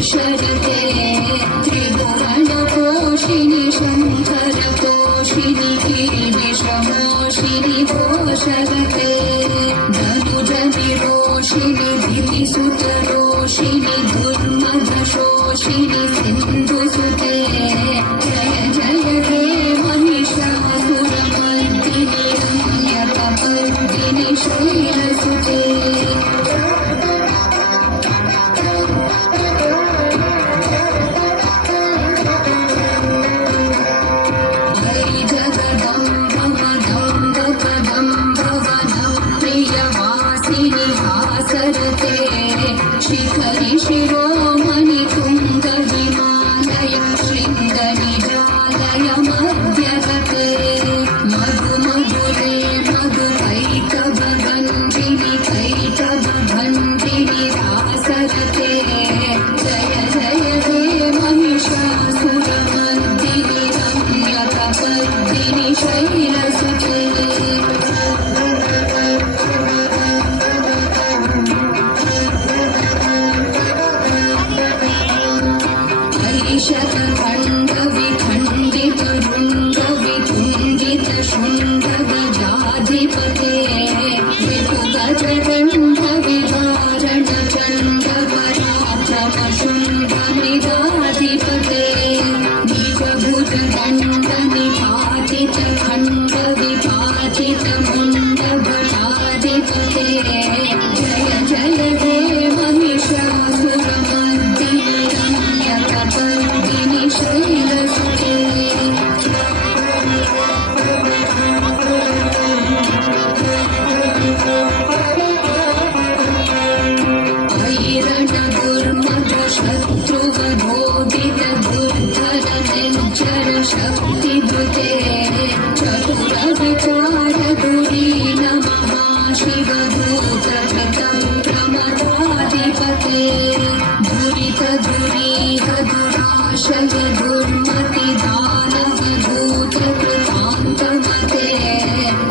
शरते त्रिभुवनपोषिणि शङ्करपोषिणि गिरिविषमोषिणि घोषरते धनुजनिरोषिणि धीतिसुतरोषिणि दुर्मदशोषिणि सिन्धुसुते जय जय हे महिषासुरमर्दिनि रम्यकपर्दिनि शैलसुते शिखरि शिरोमणि तुङ्ग हिमालय शृङ्गनिजालय मध्यगते मधु मधुरे मधुकैटभगञ्जिनि कैटभभञ्जिनि रासरते जय जय हे महिषासुरमर्दिनि रम्यकपर्दिनि शैलसुते शतखण्ड विखण्डित रुण्ड वितुण्डित शुण्ड विजाधिपते विपुगजगण्ड विदारण चण्ड पराक्रम शुण्ड मृगाधिपते निजभुज दण्ड निपातित खण्ड विपातित मुण्ड भटाधिपते जय जय हे महिषासुरमर्दिनि रम्यकपर्दिनि शैलसुते ऐरण दुर्मद शत्रुवधोदित दुर्धर निर्जर शक्तिधृते चतुर विचार धुरीन महाशिवधूत कृतं प्रमदाधिपते धुरित धुरीह दुराशय दुर्मति दानव धूत कृतान्तमते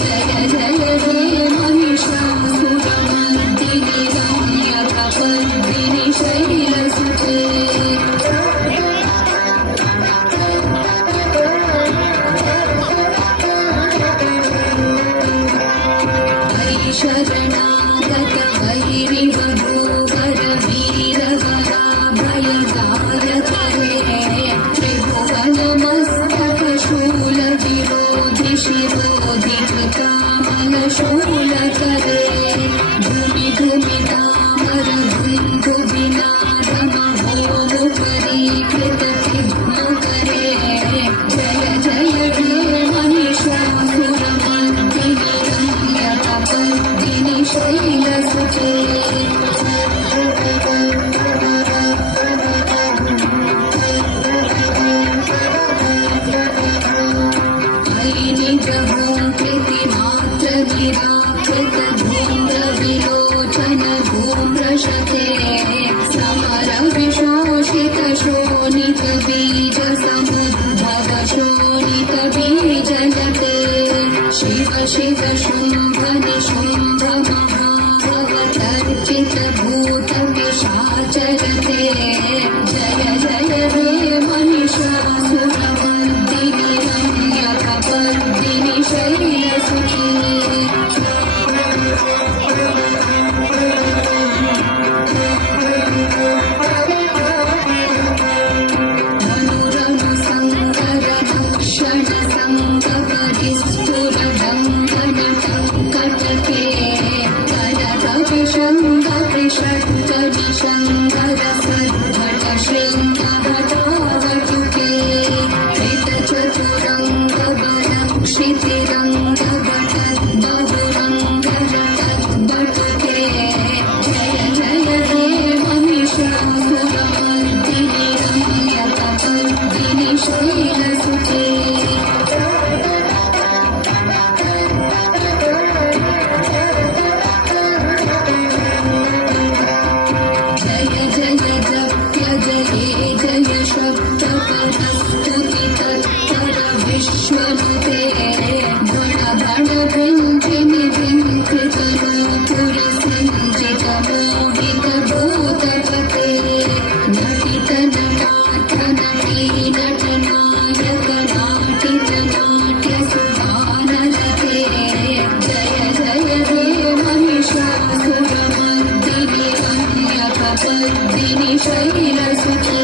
जय जय हे महिषासुरमर्दिनि रम्यकपर्दिनि शैलसुते शरणागत वैरिवधूवर वीरवराभयदारकरे त्रिभुवनमस्तकशूल विरोधि शिरोधि कृतामलशूलकरे धूमि धूमि तामर धुन्धु विनादमहोमुखरीकृत विघ्नकरे जय जय हे महिषासुरमर्दिनि रम्यकपर्दिनि शैलसुते निजहोंकृतिमात्र निराकृत धूम्र विलोचन धूम्रशते समर विशोषित शोणित बीज समुद्भव शोणित बीजलते शिव शिव शुम्भ निशुम्भ महाभवतर्चित भूत पिशाचरते जय जय हे महिषासुरमर्दिनि रम्यकपर्दिनि शैलसुते धनुरनु संकर दक्षण संगपरिस्फुर दङ्घन टङ्कटके करकविशङ्ग कृषट्क निशङ्कर सद्भट शृङ्गभटावटुके कृतचतुर विश्वनुते धड़ धड़ भिञ्जिनि भिञ्जितनूपुरि सिञ्जित मोहित भूतपते नटित नटार्थ नटी नटनायक नाटित नाट्य सुधानलते जय जय हे महिषासुरमर्दिनि कन्यकपद्मिनि शैलसुते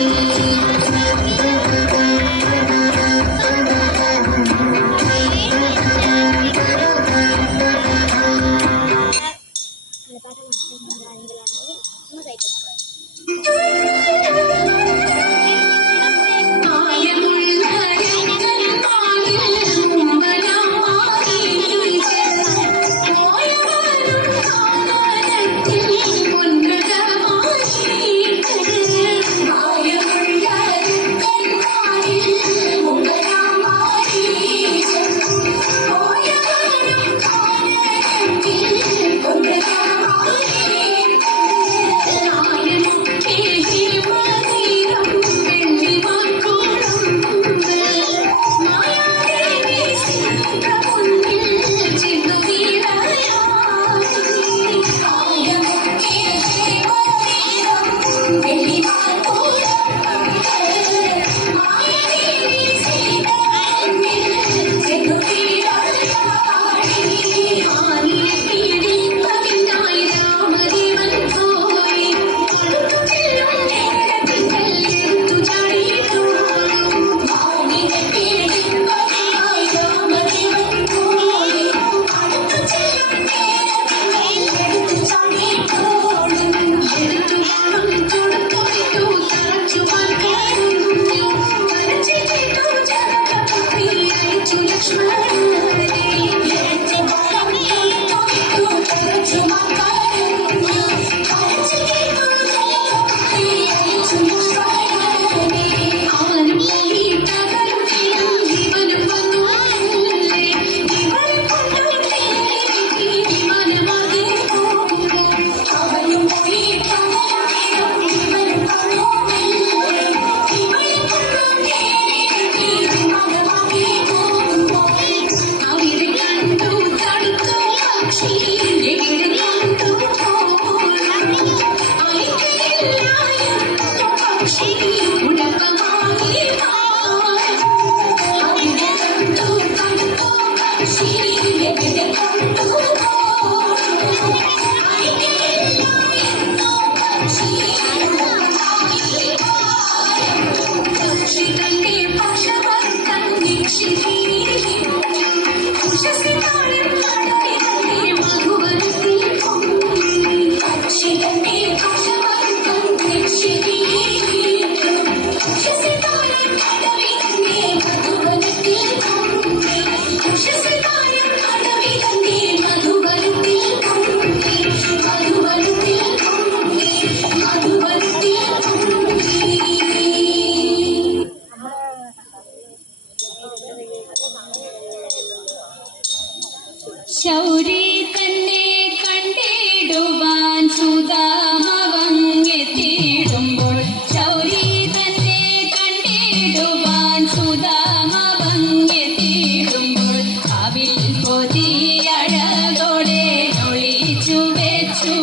ശൗരി തന്നെ കണ്ടിടുവാൻ സുധാമവങ്ങെത്തിയിടുമ്പോൾ ശൗരി തന്നെ കണ്ടിടുവാൻ സുധാമവങ്ങെത്തിയിടുമ്പോൾ അവിൽ പൊതിയഴകോടെ ഒളിച്ചു വെച്ചു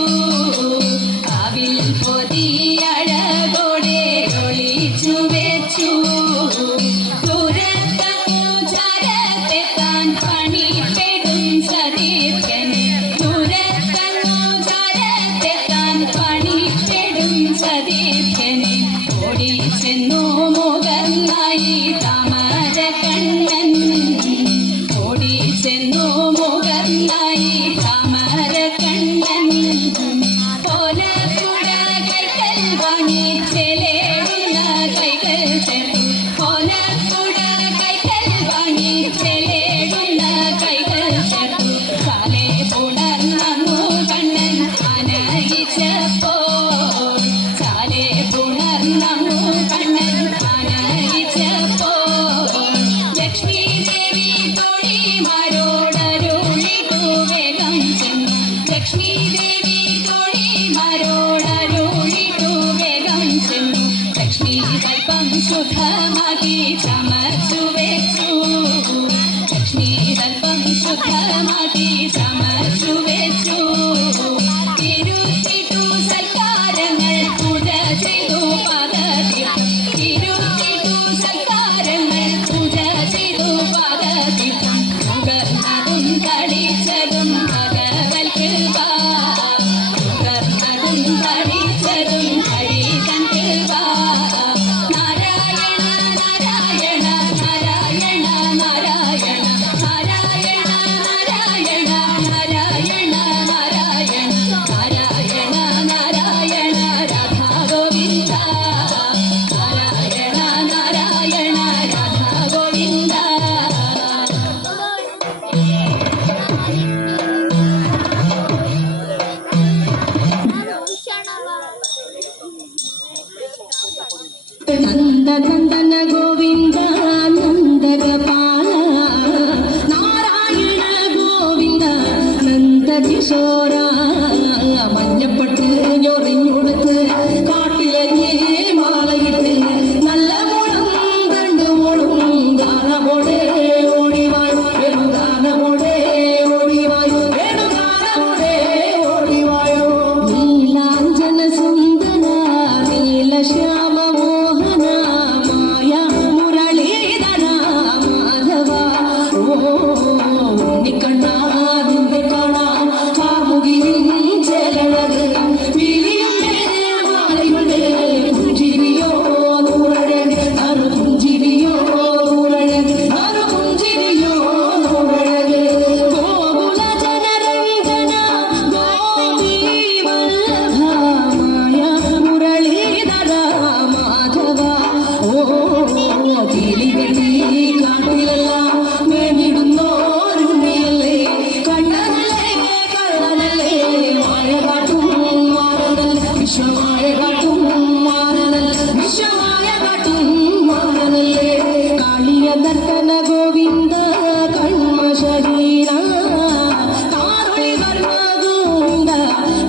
അവിൽ പൊതിയഴകോടെ ഒളിച്ചു വെച്ചു ഓടിച്ചെന്നു മുഖന്നായി താമര കണ്ണൻ ഓടിച്ചെന്നു മുഖന്നായി താമര കണ്ണൻ ഓലക്കുട കൈകൾ വാങ്ങി ചെലേടുന്ന കൈകൾ ചേർത്തു ഓലക്കുട കൈകൾ വാങ്ങി ചെലേടുന്ന കൈകൾ ചേർത്തു കാലേ പുണർന്നു കണ്ണൻ അനയിച്ചപ്പോൾ കാലേ പുണർന്നു കണ്ണൻ അനയിച്ചപ്പോൾ ലക്ഷ്മി ദേവി തോഴിമാരോടരുളിട്ടു വേഗം ചെന്നു ലക്ഷ്മി ദേവി തോഴിമാരോടരുളിട്ടു വേഗം ചെന്നു ലക്ഷ്മി കൽപ്പം ശുദ്ധമാക്കി ചമച്ചു വെച്ചു കളിപ്പും നുകർന്നതും കളിച്ചതും ഭഗവൽ കൃപ നുകർന്നതും കളിച്ചതും ഹരിതൻ കൃപ നാരായണ നാരായണ നാരായണ നാരായണ നാരായണ നാരായണ നാരായണ നാരായണ നാരായണ നാരായണ രാധാ ഗോവിന്ദ നാരായണ നാരായണ രാധാ ഗോവിന്ദ നന്ദനന്ദന ഗോവിന്ദ നന്ദഗോപാല നാരായണ ഗോവിന്ദ നന്ദകിശോര മഞ്ഞപ്പട്ട് ഞൊറിഞ്ഞുടുത്ത് കാട്ടിലഞ്ഞേ മാലയിട്ട് നല്ല മോളും കണ്ടു മോളും ഗാനമോടെ ഓടിവായു വേണുഗാനമോടെ ഓടിവായു വേണുഗാനമോടെ ഓടിവായു നീലാഞ്ജന സുന്ദര നീലശ്യാമ മോഹന മായ മുരളീധര മാധവ ഉണ്ണിക്കണ്ണ നിന്നെ കാണാൻ കാമുകിലിൻ ചേലഴക് വിളിയുണ്ടേ മാലയുണ്ടേ പുഞ്ചിരിയോ നൂറഴക് അറു പുഞ്ചിരിയോ നൂറഴക് അറു പുഞ്ചിരിയോ നൂറഴക് ഗോകുല ജനരഞ്ജന ഗോപീ വല്ലഭ മായ മുരളീധര മാധവ കിളികെട്ടി കാട്ടിലെല്ലാം മേടിടുന്നോരുണ്ണിയല്ലേ കണ്ണനല്ലേ കള്ളനല്ലേ മായ കാട്ടും മാറനല്ല വിശ്വമായ കാട്ടും മാറനല്ല വിശ്വമായ കാട്ടും മാറനല്ലേ കാളിയ നർത്തന ഗോവിന്ദ കൺമശരീര കാരുണി വർണ്ണ ഗോവിന്ദ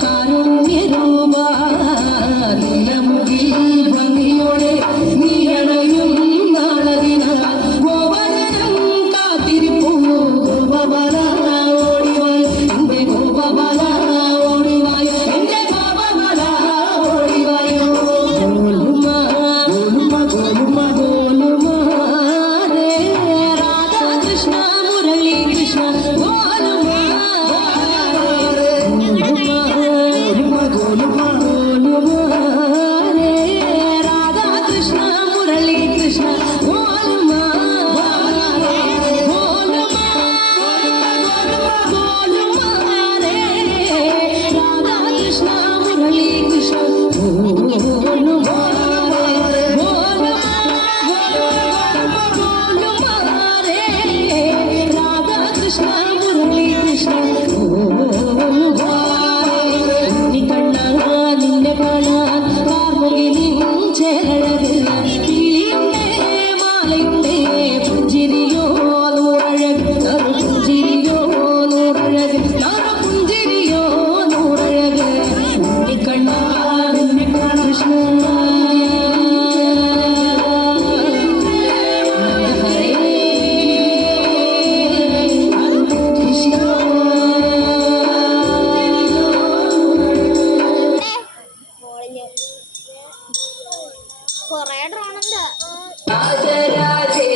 കാരുണ്യരൂപ നിലമുകിൽ ഭംഗിയോടെ നീയണയും നാളതിന ഗോവർദ്ധനം കാത്തിരിപ്പൂ ഗോപബല ഓടിവായ എന്റെ ഗോപബല ഓടിവായ എന്റെ ഗോപബല ഓടിവായോ ഗോലുമ ഗോലുമ ഗോലുമ ഗോലുമ രേ രാധാ കൃഷ്ണ മുരളി കൃഷ്ണ ഗോലുമ ഗോലുമ ഗോലുമ ഗോലുമ രേ രാധാ കൃഷ്ണ മുരളി കൃഷ്ണ ഗോലുമ ഗോലുമ ഗോലുമ രേ രാധാ കൃഷ്ണ മുരളി കൃഷ്ണ ഗോലുമ ഗോലുമ രേ രാധാ കൃഷ്ണ മുരളി കൃഷ്ണ ഗോലുമ ഉണ്ണിക്കണ്ണ നിന്നെ കാണാൻ കാമുകിലിൻ ചേലഴക് കിളിയുണ്ടേ മാലയുണ്ടേ പുഞ്ചിരിയോ നൂറഴക് നറു പുഞ്ചിരിയോ നൂറഴക് നറു പുഞ്ചിരിയോ നൂറഴക് ഉണ്ണിക്കണ്ണ നിന്നെ കാണാൻ കൃഷ്ണ ഹരേ കൃഷ്ണ കൊറേ ഡ്രോണുണ്ട് രാജരാജേശ്വരി